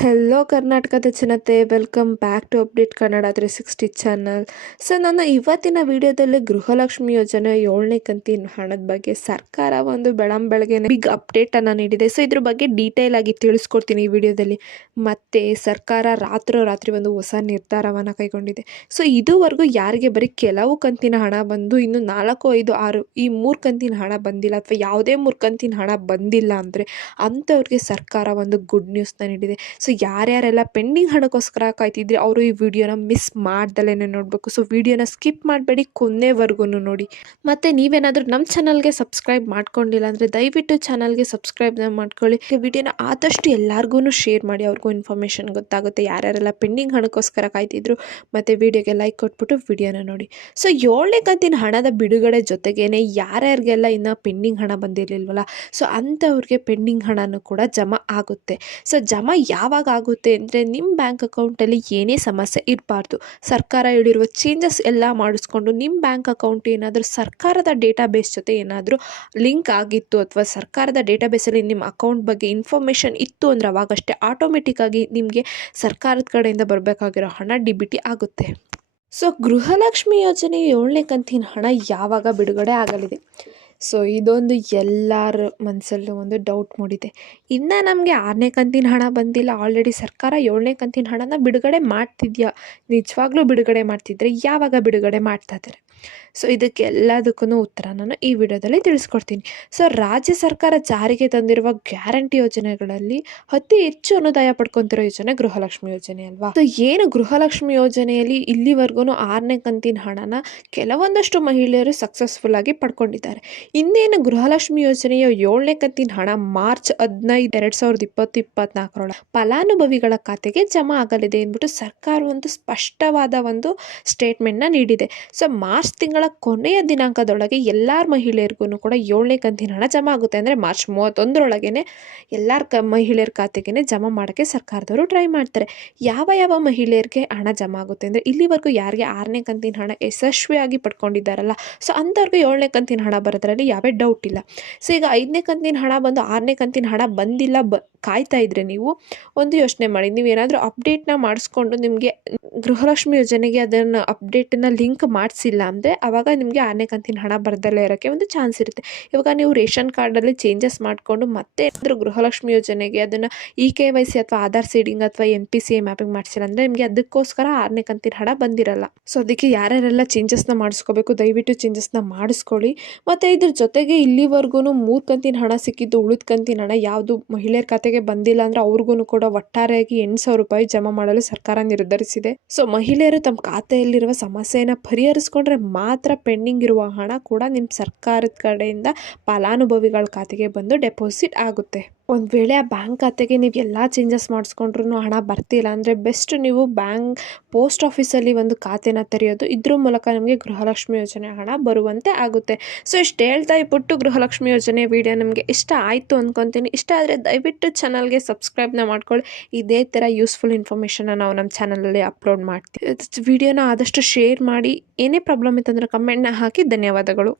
Hello ಕರ್ನಾಟಕದ ಜನತೆ, welcome back to update Kannada 360 channel. So ನನ್ನ ಇವತ್ತಿನ ವಿಡಿಯೋದಲ್ಲಿ ಗೃಹಲಕ್ಷ್ಮಿ ಯೋಜನೆ 7ನೇ ಕಂತಿನ ಹಣದ ಬಗ್ಗೆ ಸರ್ಕಾರ ಒಂದು ಬೆಳಂಬೆಳಗ್ಗೆನೇ ಬಿಗ್ ಅಪ್ಡೇಟನ್ನು ನೀಡಿದೆ. ಸೊ ಇದ್ರ ಬಗ್ಗೆ ಡೀಟೇಲ್ ಆಗಿ ತಿಳಿಸ್ಕೊಡ್ತೀನಿ ಈ ವಿಡಿಯೋದಲ್ಲಿ. ಮತ್ತು ಸರ್ಕಾರ ರಾತ್ರೋರಾತ್ರಿ ಒಂದು ಹೊಸ ನಿರ್ಧಾರವನ್ನು ಕೈಗೊಂಡಿದೆ. ಸೊ ಇದುವರೆಗೂ ಯಾರಿಗೆ ಬರೀ ಕೆಲವು ಕಂತಿನ ಹಣ ಬಂದು ಇನ್ನು 4, 5, 6 ಈ 3 ಕಂತಿನ ಹಣ ಬಂದಿಲ್ಲ, ಅಥವಾ ಯಾವುದೇ 3 ಕಂತಿನ ಹಣ ಬಂದಿಲ್ಲ ಅಂದರೆ ಅಂಥವ್ರಿಗೆ ಸರ್ಕಾರ ಒಂದು ಗುಡ್ ನ್ಯೂಸ್ನ ನೀಡಿದೆ. ಸೊ ಯಾರ್ಯಾರೆಲ್ಲ ಪೆಂಡಿಂಗ್ ಹಣಕ್ಕೋಸ್ಕರ ಕಾಯ್ತಿದ್ರೆ ಅವರು ಈ ವಿಡಿಯೋನ ಮಿಸ್ ಮಾಡ್ದಲೇ ನೋಡಬೇಕು. ಸೊ ವಿಡಿಯೋನ ಸ್ಕಿಪ್ ಮಾಡಬೇಡಿ, ಕೊನೆವರೆಗೂ ನೋಡಿ. ಮತ್ತು ನೀವೇನಾದರೂ ನಮ್ಮ ಚಾನಲ್ಗೆ ಸಬ್ಸ್ಕ್ರೈಬ್ ಮಾಡ್ಕೊಂಡಿಲ್ಲ ಅಂದರೆ ದಯವಿಟ್ಟು ಚಾನಲ್ಗೆ ಸಬ್ಸ್ಕ್ರೈಬ್ನ ಮಾಡ್ಕೊಳ್ಳಿ. ವಿಡಿಯೋನ ಆದಷ್ಟು ಎಲ್ಲರಿಗೂ ಶೇರ್ ಮಾಡಿ, ಅವ್ರಿಗೂ ಇನ್ಫಾರ್ಮೇಷನ್ ಗೊತ್ತಾಗುತ್ತೆ ಯಾರ್ಯಾರೆಲ್ಲ ಪೆಂಡಿಂಗ್ ಹಣಕ್ಕೋಸ್ಕರ ಕಾಯ್ತಿದ್ರು. ಮತ್ತು ವಿಡಿಯೋಗೆ ಲೈಕ್ ಕೊಟ್ಬಿಟ್ಟು ವಿಡಿಯೋನ ನೋಡಿ. ಸೊ 7ನೇ ಕಂತಿನ ಹಣದ ಬಿಡುಗಡೆ ಜೊತೆಗೇನೆ ಯಾರ್ಯಾರಿಗೆಲ್ಲ ಇನ್ನು ಪೆಂಡಿಂಗ್ ಹಣ ಬಂದಿರಲಿಲ್ವಲ್ಲ, ಸೊ ಅಂಥವ್ರಿಗೆ ಪೆಂಡಿಂಗ್ ಹಣನೂ ಕೂಡ ಜಮಾ ಆಗುತ್ತೆ. ಸೊ ಜಮಾ ಯಾವಾಗ ಆಗುತ್ತೆ ಅಂದರೆ ನಿಮ್ಮ ಬ್ಯಾಂಕ್ ಅಕೌಂಟಲ್ಲಿ ಏನೇ ಸಮಸ್ಯೆ ಇರಬಾರ್ದು. ಸರ್ಕಾರ ಹೇಳಿರುವ ಚೇಂಜಸ್ ಎಲ್ಲ ಮಾಡಿಸ್ಕೊಂಡು ನಿಮ್ಮ ಬ್ಯಾಂಕ್ ಅಕೌಂಟ್ ಏನಾದರೂ ಸರ್ಕಾರದ ಡೇಟಾಬೇಸ್ ಜೊತೆ ಏನಾದರೂ ಲಿಂಕ್ ಆಗಿತ್ತು, ಅಥವಾ ಸರ್ಕಾರದ ಡೇಟಾಬೇಸಲ್ಲಿ ನಿಮ್ಮ ಅಕೌಂಟ್ ಬಗ್ಗೆ ಇನ್ಫಾರ್ಮೇಷನ್ ಇತ್ತು ಅಂದರೆ ಅವಾಗಷ್ಟೇ ಆಟೋಮೆಟಿಕ್ಕಾಗಿ ನಿಮಗೆ ಸರ್ಕಾರದ ಕಡೆಯಿಂದ ಬರಬೇಕಾಗಿರೋ ಹಣ ಡಿ.ಬಿ.ಟಿ ಆಗುತ್ತೆ. ಸೊ ಗೃಹಲಕ್ಷ್ಮಿ ಯೋಜನೆ 7ನೇ ಕಂತಿನ ಹಣ ಯಾವಾಗ ಬಿಡುಗಡೆ ಆಗಲಿದೆ? ಸೊ ಇದೊಂದು ಎಲ್ಲರ ಮನಸ್ಸಲ್ಲೂ ಒಂದು ಡೌಟ್ ಮೂಡಿದೆ. ಇನ್ನು ನಮಗೆ 6ನೇ ಕಂತಿನ ಹಣ ಬಂದಿಲ್ಲ, ಆಲ್ರೆಡಿ ಸರ್ಕಾರ 7ನೇ ಕಂತಿನ ಹಣನ ಬಿಡುಗಡೆ ಮಾಡ್ತಿದ್ಯಾ? ನಿಜವಾಗ್ಲೂ ಬಿಡುಗಡೆ ಮಾಡ್ತಿದ್ರೆ ಯಾವಾಗ ಬಿಡುಗಡೆ ಮಾಡ್ತಾ ಇದ್ದಾರೆ? ಸೊ ಇದಕ್ಕೆಲ್ಲದಕ್ಕೂ ಉತ್ತರ ನಾನು ಈ ವಿಡಿಯೋದಲ್ಲಿ ತಿಳಿಸ್ಕೊಡ್ತೀನಿ. ಸೊ ರಾಜ್ಯ ಸರ್ಕಾರ ಜಾರಿಗೆ ತಂದಿರುವ ಗ್ಯಾರಂಟಿ ಯೋಜನೆಗಳಲ್ಲಿ ಅತಿ ಹೆಚ್ಚು ಅನುದಾಯ ಪಡ್ಕೊತಿರೋ ಯೋಜನೆ ಗೃಹಲಕ್ಷ್ಮಿ ಯೋಜನೆ ಅಲ್ವಾ? ಸೊ ಏನು ಗೃಹಲಕ್ಷ್ಮಿ ಯೋಜನೆಯಲ್ಲಿ ಇಲ್ಲಿವರೆಗೂ 6ನೇ ಕಂತಿನ ಹಣನ ಕೆಲವೊಂದಷ್ಟು ಮಹಿಳೆಯರು ಸಕ್ಸಸ್ಫುಲ್ ಆಗಿ ಪಡ್ಕೊಂಡಿದ್ದಾರೆ. ಇನ್ನೇನು ಗೃಹಲಕ್ಷ್ಮಿ ಯೋಜನೆಯ 7ನೇ ಕಂತಿನ ಹಣ ಮಾರ್ಚ್ 15, 2020-24 ಫಲಾನುಭವಿಗಳ ಖಾತೆಗೆ ಜಮಾ ಆಗಲಿದೆ ಎಂದ್ಬಿಟ್ಟು ಸರ್ಕಾರ ಒಂದು ಸ್ಪಷ್ಟವಾದ ಒಂದು ಸ್ಟೇಟ್ಮೆಂಟ್ನ ನೀಡಿದೆ. ಸೊ ಮಾರ್ಚ್ ತಿಂಗಳ ಕೊನೆಯ ದಿನಾಂಕದೊಳಗೆ ಎಲ್ಲರ ಮಹಿಳೆಯರಿಗೂ ಕೂಡ 7ನೇ ಕಂತಿನ ಹಣ ಜಮಾ ಆಗುತ್ತೆ. ಅಂದರೆ ಮಾರ್ಚ್ 31ರೊಳಗೇನೆ ಎಲ್ಲರ ಮಹಿಳೆಯರ ಖಾತೆಗೆ ಜಮಾ ಮಾಡೋಕ್ಕೆ ಸರ್ಕಾರದವರು ಟ್ರೈ ಮಾಡ್ತಾರೆ. ಯಾವ ಮಹಿಳೆಯರಿಗೆ ಹಣ ಜಮಾ ಆಗುತ್ತೆ ಅಂದರೆ ಇಲ್ಲಿವರೆಗೂ ಯಾರಿಗೆ 6ನೇ ಕಂತಿನ ಹಣ ಯಶಸ್ವಿಯಾಗಿ ಪಡ್ಕೊಂಡಿದ್ದಾರಲ್ಲ, ಸೊ ಅಂಥವ್ರಿಗೆ 7ನೇ ಕಂತಿನ ಹಣ ಬರೋದ್ರಲ್ಲಿ ಯಾವೇ ಡೌಟ್ ಇಲ್ಲ. ಸೊ ಈಗ 5ನೇ ಕಂತಿನ ಹಣ ಬಂದು 6ನೇ ಕಂತಿನ ಹಣ ಬಂದಿಲ್ಲ, ಕಾಯ್ತಾ ಇದ್ರೆ ನೀವು ಒಂದು ಯೋಚನೆ ಮಾಡಿ. ನೀವೇನಾದರೂ ಅಪ್ಡೇಟ್ನ ಮಾಡಿಸ್ಕೊಂಡು ನಿಮಗೆ ಗೃಹಲಕ್ಷ್ಮಿ ಯೋಜನೆಗೆ ಅದನ್ನು ಅಪ್ಡೇಟನ್ನು ಲಿಂಕ್ ಮಾಡಿಸಿಲ್ಲ ಅಂದರೆ ಆವಾಗ ನಿಮಗೆ 6ನೇ ಕಂತಿನ ಹಣ ಬರ್ದಲ್ಲೇ ಇರೋಕ್ಕೆ ಒಂದು ಚಾನ್ಸ್ ಇರುತ್ತೆ. ಇವಾಗ ನೀವು ರೇಷನ್ ಕಾರ್ಡಲ್ಲಿ ಚೇಂಜಸ್ ಮಾಡಿಕೊಂಡು ಮತ್ತೆ ಏನಾದರೂ ಗೃಹಲಕ್ಷ್ಮಿ ಯೋಜನೆಗೆ ಅದನ್ನು KYC ಅಥವಾ ಆಧಾರ್ ಸೀಡಿಂಗ್ ಅಥವಾ NPCI ಮ್ಯಾಪಿಂಗ್ ಮಾಡಿಸಿಲ್ಲ ಅಂದರೆ ನಿಮಗೆ ಅದಕ್ಕೋಸ್ಕರ 6ನೇ ಕಂತಿನ ಹಣ ಬಂದಿರಲ್ಲ. ಸೊ ಅದಕ್ಕೆ ಯಾರ್ಯಾರೆಲ್ಲ ಚೇಂಜಸ್ನ ಮಾಡಿಸ್ಕೋಬೇಕು ದಯವಿಟ್ಟು ಚೇಂಜಸ್ನ ಮಾಡಿಸ್ಕೊಳ್ಳಿ. ಮತ್ತು ಇದ್ರ ಜೊತೆಗೆ ಇಲ್ಲಿವರೆಗೂ 3 ಕಂತಿನ ಹಣ ಸಿಕ್ಕಿದ್ದು, ಉಳಿದ ಕಂತಿನ ಹಣ ಯಾವುದು ಮಹಿಳೆಯರ ಖಾತೆಗೆ ಬಂದಿಲ್ಲ ಅಂದರೆ ಅವ್ರಿಗೂ ಕೂಡ ಒಟ್ಟಾರೆಯಾಗಿ 8,000 ರೂಪಾಯಿ ಜಮಾ ಮಾಡಲು ಸರ್ಕಾರ ನಿರ್ಧರಿಸಿದೆ. ಸೊ ಮಹಿಳೆಯರು ತಮ್ಮ ಖಾತೆಯಲ್ಲಿರುವ ಸಮಸ್ಯೆಯನ್ನು ಪರಿಹರಿಸ್ಕೊಂಡ್ರೆ ಮಾತ್ರ ಪೆಂಡಿಂಗ್ ಇರುವ ಹಣ ಕೂಡ ನಿಮ್ಮ ಸರ್ಕಾರದ ಕಡೆಯಿಂದ ಫಲಾನುಭವಿಗಳ ಖಾತೆಗೆ ಬಂದು ಡೆಪಾಸಿಟ್ ಆಗುತ್ತೆ. ಒಂದು ವೇಳೆ ಆ ಬ್ಯಾಂಕ್ ಖಾತೆಗೆ ನೀವು ಎಲ್ಲ ಚೇಂಜಸ್ ಮಾಡಿಸ್ಕೊಂಡ್ರೂ ಹಣ ಬರ್ತಿಲ್ಲ ಅಂದರೆ ಬೆಸ್ಟ್ ನೀವು ಪೋಸ್ಟ್ ಆಫೀಸಲ್ಲಿ ಒಂದು ಖಾತೆನ ತೆರೆಯೋದು. ಇದ್ರ ಮೂಲಕ ನಮಗೆ ಗೃಹಲಕ್ಷ್ಮಿ ಯೋಜನೆ ಹಣ ಬರುವಂತೆ ಆಗುತ್ತೆ. ಸೊ ಇಷ್ಟು ಹೇಳ್ತಾ ಇಟ್ಬಿಟ್ಟು ಗೃಹಲಕ್ಷ್ಮಿ ಯೋಜನೆ ವಿಡಿಯೋ ನಿಮಗೆ ಇಷ್ಟ ಆಯಿತು ಅಂದ್ಕೊತೀನಿ. ಇಷ್ಟ ಆದರೆ ದಯವಿಟ್ಟು ಚಾನಲ್ಗೆ ಸಬ್ಸ್ಕ್ರೈಬ್ನ ಮಾಡ್ಕೊಳ್ಳಿ. ಇದೇ ಥರ ಯೂಸ್ಫುಲ್ ಇನ್ಫಾರ್ಮೇಷನ್ನ ನಾವು ನಮ್ಮ ಚಾನಲಲ್ಲಿ ಅಪ್ಲೋಡ್ ಮಾಡ್ತೀವಿ. ವಿಡಿಯೋನ ಆದಷ್ಟು ಶೇರ್ ಮಾಡಿ. ಏನೇ ಪ್ರಾಬ್ಲಮ್ ಇತ್ತಂದರೆ ಕಮೆಂಟ್ನ ಹಾಕಿ. ಧನ್ಯವಾದಗಳು.